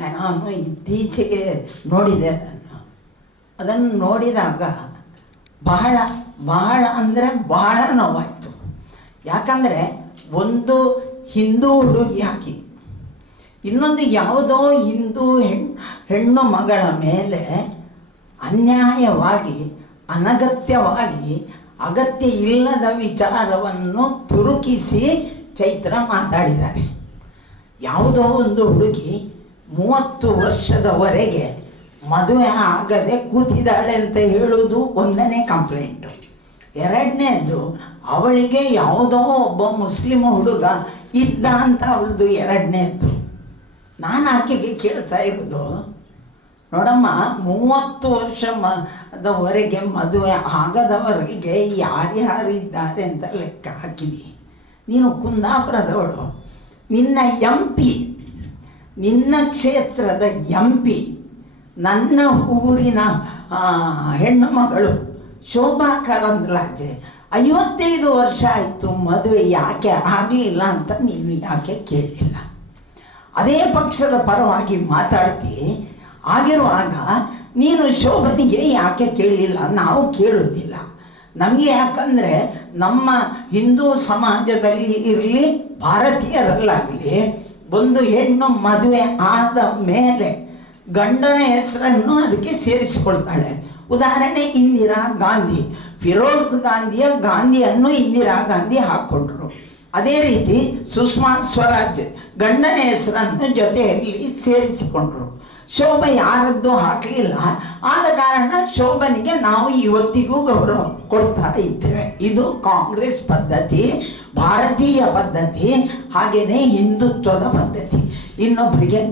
ನಾನು ಇತ್ತೀಚೆಗೆ ನೋಡಿದೆ ಅದನ್ನು ನೋಡಿದಾಗ ಬಹಳ ಬಹಳ ಅಂದರೆ ಬಹಳ ನೋವಾಯಿತು. ಯಾಕಂದರೆ ಒಂದು ಹಿಂದೂ ಹುಡುಗಿಯಾಗಿ ಇನ್ನೊಂದು ಯಾವುದೋ ಹಿಂದೂ ಹೆಣ್ಣು ಮಗಳ ಮೇಲೆ ಅನ್ಯಾಯವಾಗಿ ಅನಗತ್ಯವಾಗಿ ಅಗತ್ಯ ಇಲ್ಲದ ವಿಚಾರವನ್ನು ತುರುಕಿಸಿ ಚೈತ್ರ ಮಾತಾಡಿದ್ದಾರೆ. ಯಾವುದೋ ಒಂದು ಹುಡುಗಿ 30 ವರ್ಷದವರೆಗೆ ಮದುವೆ ಆಗದೆ ಕೂತಿದ್ದಾಳೆ ಅಂತ ಹೇಳುವುದು ಒಂದನೇ ಕಂಪ್ಲೇಂಟು. ಎರಡನೇದು, ಅವಳಿಗೆ ಯಾವುದೋ ಒಬ್ಬ ಮುಸ್ಲಿಂ ಹುಡುಗ ಇದ್ದ ಅಂತ ಅವಳದು ಎರಡನೇದು. ನಾನು ಆಕೆಗೆ ಕೇಳ್ತಾ ಇರೋದು, ನೋಡಮ್ಮ, 30 ವರ್ಷದವರೆಗೆ ಮದುವೆ ಆಗದವರೆಗೆ ಯಾರ್ಯಾರಿದ್ದಾರೆ ಅಂತ ಲೆಕ್ಕ ಹಾಕಿದಿ. ನೀನು ಕುಂದಾಪುರದವಳು, ನಿನ್ನ MP, ನಿನ್ನ ಕ್ಷೇತ್ರದ MP, ನನ್ನ ಊರಿನ ಹೆಣ್ಣು ಮಗಳು ಶೋಭಾ ಕರಂದ್ಲಾಜೆ 55 ವರ್ಷ ಆಯಿತು ಮದುವೆ, ಯಾಕೆ ಆಗಲಿಲ್ಲ ಅಂತ ನೀನು ಯಾಕೆ ಕೇಳಲಿಲ್ಲ? ಅದೇ ಪಕ್ಷದ ಪರವಾಗಿ ಮಾತಾಡ್ತಿ. ಆಗಿರುವಾಗ ನೀನು ಶೋಭನಿಗೆ ಯಾಕೆ ಕೇಳಲಿಲ್ಲ? ನಾವು ಕೇಳೋದಿಲ್ಲ. ನಮಗೆ ಯಾಕಂದರೆ ನಮ್ಮ ಹಿಂದೂ ಸಮಾಜದಲ್ಲಿ ಇರಲಿ, ಭಾರತೀಯರಲ್ಲಾಗಲಿ, ಒಂದು ಹೆಣ್ಣು ಮದುವೆ ಆದ ಮೇಲೆ ಗಂಡನ ಹೆಸರನ್ನು ಅದಕ್ಕೆ ಸೇರಿಸಿಕೊಳ್ತಾಳೆ. ಉದಾಹರಣೆ ಇಂದಿರಾ ಗಾಂಧಿ, ಫಿರೋಜ್ ಗಾಂಧಿಯನ್ನು ಇಂದಿರಾ ಗಾಂಧಿ ಹಾಕ್ಕೊಂಡ್ರು. ಅದೇ ರೀತಿ ಸುಷ್ಮಾ ಸ್ವರಾಜ್ ಗಂಡನ ಹೆಸರನ್ನು ಜೊತೆಯಲ್ಲಿ ಸೇರಿಸಿಕೊಂಡ್ರು. ಶೋಭಾ ಯಾರದ್ದು ಹಾಕಲಿಲ್ಲ. ಆದ ಕಾರಣ ಶೋಭನಿಗೆ ನಾವು ಇವತ್ತಿಗೂ ಗೌರವ ಕೊಡ್ತಾ ಇದ್ದೇವೆ. ಇದು ಕಾಂಗ್ರೆಸ್ ಪದ್ಧತಿ, ಭಾರತೀಯ ಪದ್ಧತಿ, ಹಾಗೆಯೇ ಹಿಂದುತ್ವದ ಪದ್ಧತಿ. ಇನ್ನೊಬ್ಬರಿಗೆ